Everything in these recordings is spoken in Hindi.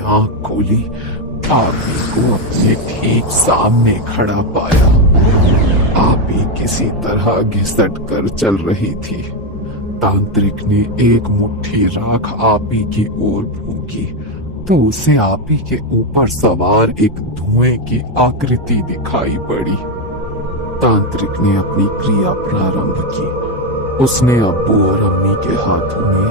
आंख खोली, आपी को अपने ठीक सामने खड़ा पाया। आपी किसी तरह घिसट कर चल रही थी। तांत्रिक ने एक मुट्ठी राख आपी की ओर फूंकी तो उसे आपी के ऊपर सवार एक धुएं की आकृति दिखाई पड़ी। तांत्रिक ने अपनी क्रिया प्रारंभ की। उसने अब्बू और अम्मी के हाथों में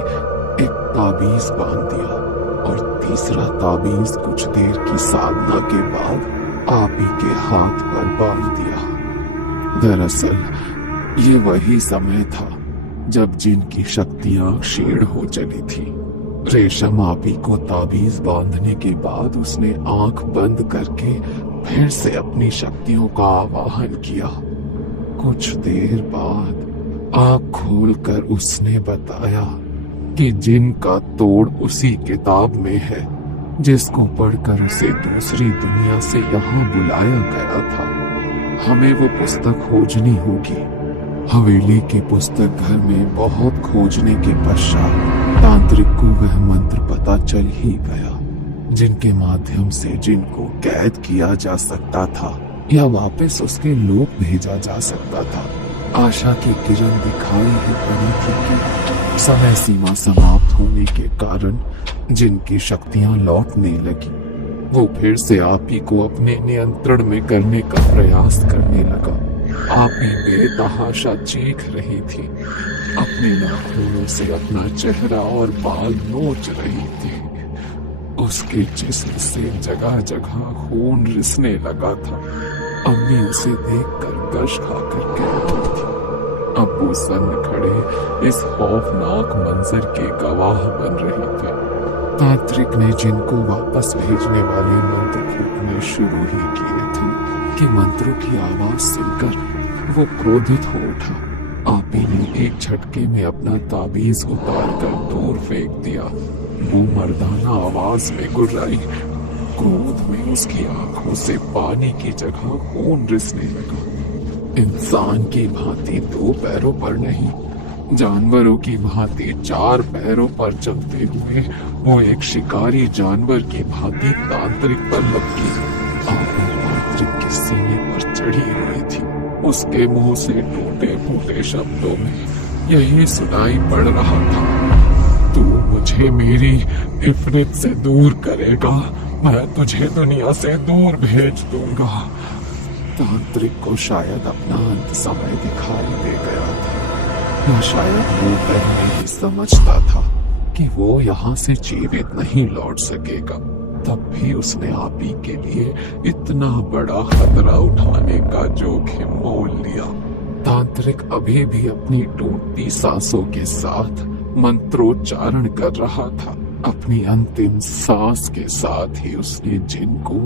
एक ताबीज बांध दिया और तीसरा ताबीज कुछ देर की साधना के बाद आपी के हाथ पर बांध दिया। दरअसल ये वही समय था जब जिन की शक्तियां क्षीण हो चली थी। रेशम आपी को ताबीज बांधने के बाद उसने आंख बंद करके फिर से अपनी शक्तियों का आवाहन किया। कुछ देर बाद आंख खोलकर उसने बताया कि जिन का तोड़ उसी किताब में है जिसको पढ़कर उसे दूसरी दुनिया से यहाँ बुलाया गया था। हमें वो पुस्तक खोजनी होगी। हवेली के पुस्तक घर में बहुत खोजने के पश्चात तांत्रिक को वह मंत्र पता चल ही गया जिनके माध्यम से जिनको कैद किया जा सकता था या वापस उसके लोक भेजा जा सकता था। आशा की किरण दिखाई ही पड़ी थी कि समय सीमा समाप्त होने के कारण जिनकी शक्तियां लौटने लगी। वो फिर से आपी को अपने नियंत्रण में करने का प्रयास करने लगा। आपी बेतहाशा चीख रही थी, अपने नाखूनों से अपना चेहरा और बाल नोच रही थी। उसके जिस्म से जगह जगह खून रिसने लगा था। अम्मी उसे देखकर कश खाकर कह रही थी। अब्बू सन्न खड़े इस खौफनाक मंजर के गवाह बन रहे थे। तांत्रिक ने जिनको वापस भेजने वाले मंत्र फूकने शुरू ही किए थे कि मंत्रों की आवाज सुनकर वो क्रोधित हो उठा। आपी ने एक झटके में अपना ताबीज उतारकर दूर फेंक दिया। वो मर्दाना आवाज में गुर्राई। क्रोध में उसकी आंखों से पानी की जगह खून रिसने लगा। इंसान की भांति दो पैरों पर नहीं, जानवरों की भांति चार पैरों पर चलते हुए वो एक शिकारी जानवर की भांति तांत्रिक पर लपकी। आपी तांत्रिक के सीने पर चढ़ी हुई थी। उसके मुंह से टूटे फूटे शब्दों में यही सुनाई पड़ रहा था, तू मुझे मेरी इफरित से दूर करेगा, मैं तुझे दुनिया से दूर भेज दूंगा। तांत्रिक को शायद अपना अंत समय दिखाई दे गया था, या शायद वो पहले ही समझता था कि वो यहाँ से जीवित नहीं लौट सकेगा। तब भी उसने आपी के लिए इतना बड़ा खतरा उठाने का जोखिम मोल लिया। तांत्रिक अभी भी अपनी टूटती सांसों के साथ मंत्रोच्चारण कर रहा था। अपनी अंतिम सांस के साथ ही उसने जिन को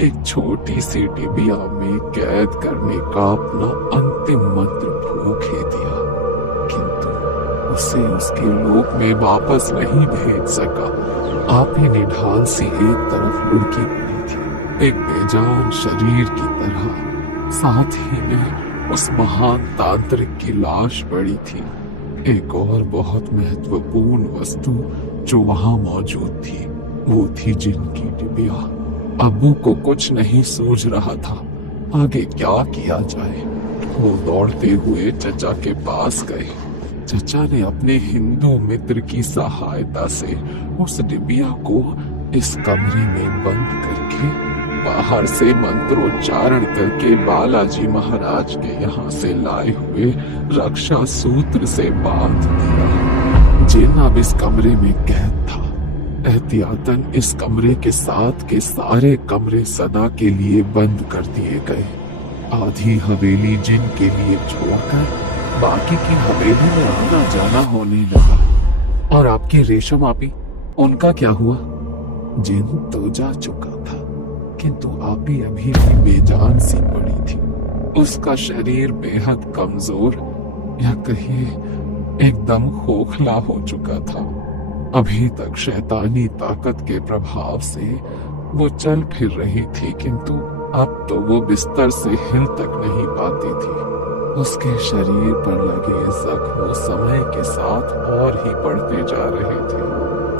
एक छोटी सी डिबिया में कैद करने का अपना अंतिम मंत्र फूंक ही दिया, किंतु उसे उसके लोक में वापस नहीं भेज सका। आपी निढाल सी एक तरफ लुढ़की पड़ी थी, एक बेजान शरीर की तरह। साथ ही में उस महान तांत्रिक की लाश पड़ी थी। एक और बहुत महत्वपूर्ण वस्तु जो वहां मौजूद थी वो थी जिन की डिबिया। अब्बू को कुछ नहीं सूझ रहा था आगे क्या किया जाए। वो दौड़ते हुए चचा के पास गए। चचा ने अपने हिंदू मित्र की सहायता से उस डिबिया को इस कमरे में बंद करके बाहर से मंत्रोच्चारण करके बालाजी महाराज के यहाँ से लाए हुए रक्षा सूत्र से बांध दिया। जिन अब इस कमरे में कैद था। एहतियातन इस कमरे के साथ के सारे कमरे सदा के लिए बंद कर दिए गए। आधी हवेली जिन के लिए छोड़कर बाकी की हवेली में आना जाना होने लगा। और आपकी रेशम आपी, उनका क्या हुआ? जिन तो जा चुका था, किंतु आपी अभी भी बेजान सी पड़ी थी। उसका शरीर बेहद कमजोर या कहिए एकदम खोखला हो चुका था। अभी तक शैतानी ताकत के प्रभाव से वो चल फिर रही थी, किंतु अब तो वो बिस्तर से हिल तक नहीं पाती थी। उसके शरीर पर लगे जख्म समय के साथ और ही बढ़ते जा रहे थे।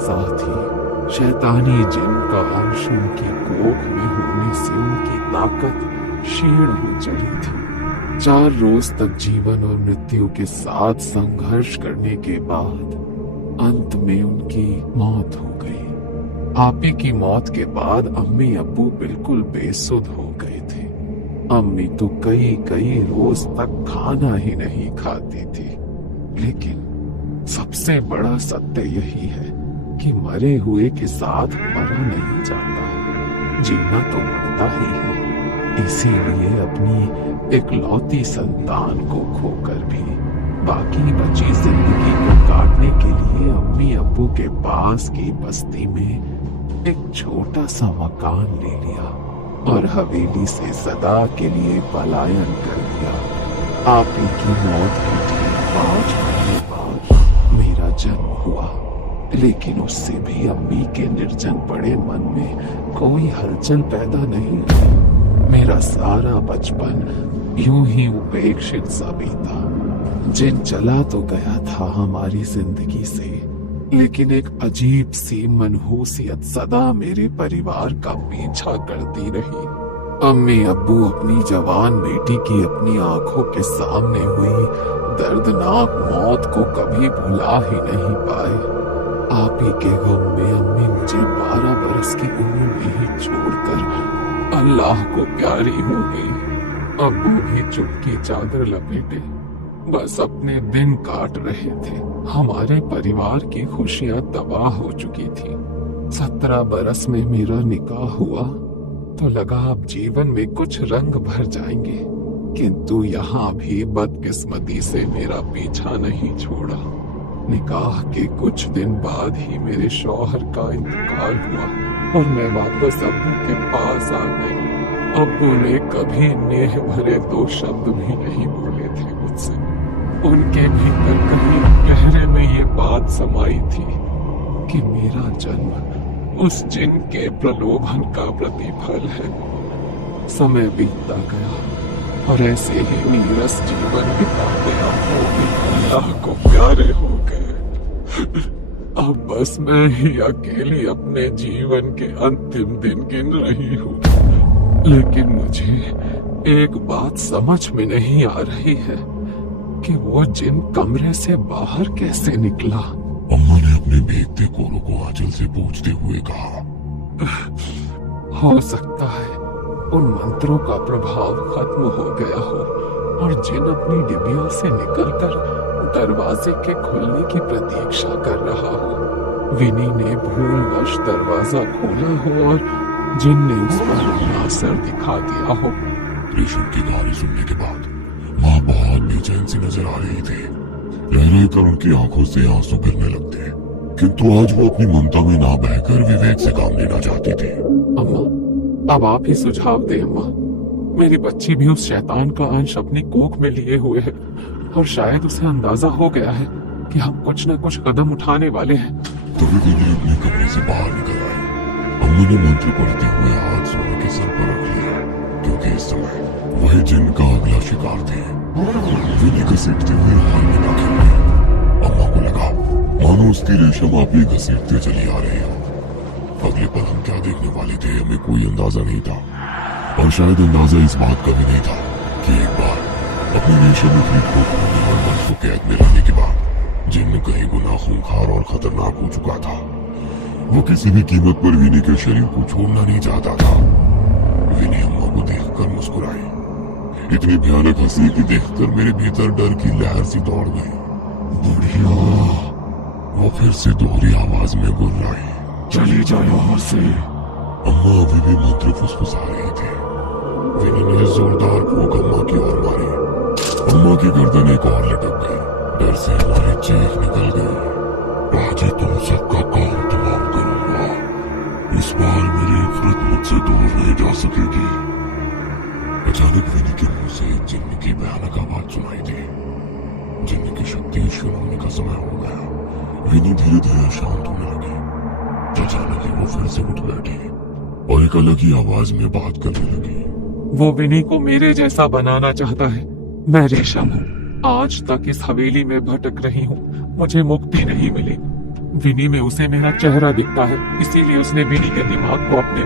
साथ ही शैतानी जिन का अंश उनकी कोख में होने से उनकी ताकत क्षीण हो चली थी। 4 रोज तक जीवन और मृत्यु के साथ संघर्ष करने के बाद अंत में उनकी मौत हो गई। आपी की मौत के बाद अम्मी अब्बू बिल्कुल बेसुध हो गए थे। अम्मी तो कई रोज तक खाना ही नहीं खाती थी। लेकिन सबसे बड़ा सत्य यही है कि मरे हुए के साथ मरा नहीं जाता, जीना तो पड़ता ही है। इसीलिए अपनी इकलौती संतान को खोकर भी बाकी बची जिंदगी को काटने के लिए अम्मी अब्बू के पास की बस्ती में एक छोटा सा मकान ले लिया और हवेली से सदा के लिए पलायन कर दिया। आप ही की मौत की ठीक 5 महीने बाद मेरा जन्म हुआ, लेकिन उससे भी अम्मी के निर्जन पड़े मन में कोई हलचल पैदा नहीं हुई। मेरा सारा बचपन यूं ही उपेक्षित सा बीता। जिन चला तो गया था हमारी जिंदगी से, लेकिन एक अजीब सी मनहूसियत सदा मेरे परिवार का पीछा करती रही। अम्मी अब्बू अपनी जवान बेटी की अपनी आंखों के सामने हुई दर्दनाक मौत को कभी भुला ही नहीं पाए। आप ही के गम में अम्मी मुझे 12 बरस की उम्र में ही छोड़कर अल्लाह को प्यारी हो गई। अब्बू भी चुप की चादर लपेटे बस अपने दिन काट रहे थे। हमारे परिवार की खुशियां तबाह हो चुकी थी। 17 बरस में मेरा निकाह हुआ तो लगा अब जीवन में कुछ रंग भर जाएंगे, किंतु यहाँ भी बदकिस्मती से मेरा पीछा नहीं छोड़ा। निकाह के कुछ दिन बाद ही मेरे शौहर का इंतकाल हुआ और मैं वापस अब्बू के पास आ गई। अब्बू ने कभी नेह भरे 2 शब्द भी नहीं बोले थे मुझसे। उनके भीतर कहीं गहरे में ये बात समाई थी कि मेरा जन्म उस जिन के प्रलोभन का प्रतिफल है। समय बीतता गया और ऐसे ही नीरस जीवन बिताते अब्बू भी अल्लाह को प्यारे हो गए। अब बस मैं ही अकेली अपने जीवन के अंतिम दिन गिन रही हूँ। लेकिन मुझे एक बात समझ में नहीं आ रही है कि वो जिन कमरे से बाहर कैसे निकला। अम्मा ने अपने भीगते कोरों को आंचल से पोंछते हुए कहा, हो सकता है उन मंत्रों का प्रभाव खत्म हो गया हो और जिन अपनी डिबिया से निकलकर दरवाजे के खुलने की प्रतीक्षा कर रहा हो। विनी ने भूलवश दरवाजा खोला हो और जिन ने उस पर अपना सर दिखा दिया हो। रेशम की कहानी सुनने के बाद माँ बहुत बेचैन सी नजर आ रही थी। रह कर उनकी आंखों से आंसू गिरने लगते, किंतु आज वो अपनी ममता में ना बहकर विवेक से काम लेना चाहती थी। अम्मा, अब आप ही सुझाव दें अम्मा। मेरी बच्ची भी उस शैतान का अंश अपनी कोख में लिए हुए है और शायद उसे अंदाजा हो गया है कि हम कुछ न कुछ कदम उठाने वाले हैं। तभी विनी अपने कमरे से बाहर निकल आई। अम्मा ने मंत्र पढ़ते हुए हाथ सोने के सर पर रख लिया, क्योंकि इस समय वह जिन का अगला शिकार थे। विनी घसीटते हुए हाल में दाखिल हुई। अम्मा को लगा मानो उसकी रेशम आप ही घसीटते चली आ रही हो। अगले पल हम क्या देखने वाले थे हमें कोई अंदाजा नहीं था, और शायद अंदाजा इस बात का भी नहीं था कि एक बार अपने रेशम में अपनी कोख खोलने और मन को कैद में रहने के बाद जिन कई गुना खूंखार और खतरनाक हो चुका था। वो किसी भी कीमत पर विनी के शरीर को छोड़ना नहीं चाहता था। विनी अम्मा को देखकर मुस्कुराई। इतनी भयानक हंसी की देखकर मेरे भीतर डर की लहर सी दौड़ गई। बुढ़िया, वो फिर से दोहरी आवाज में गुर्राई, चली जाओ यहाँ से। अम्मा अभी भी मंत्र फुसफुसा रही थी। विनी ने जोरदार फूंक अम्मा की ओर मारी। अम्मा की गर्दन एक और लटक गई। डर से हमारी चीख निकल गई। आज ही तुम सबका काम तमाम करूंगा। इस बार मेरी इफरत मुझसे दूर नहीं जा सकेगी। अचानक विनी के मुंह से एक जिन्न की भयानक आवाज सुनाई दी। जिन्न की शक्ति क्षीण होने का समय हो गया। विनी धीरे धीरे शांत होने लगी। अचानक ही वो फिर से उठ बैठी और एक अलग ही आवाज में बात करने लगी। वो विनी को मेरे जैसा बनाना चाहता है। मैं रेशम हूँ, आज तक इस हवेली में भटक रही हूँ, मुझे मुक्ति नहीं मिली। विनी में उसे मेरा चेहरा दिखता है, इसीलिए उसने विनी के दिमाग को अपने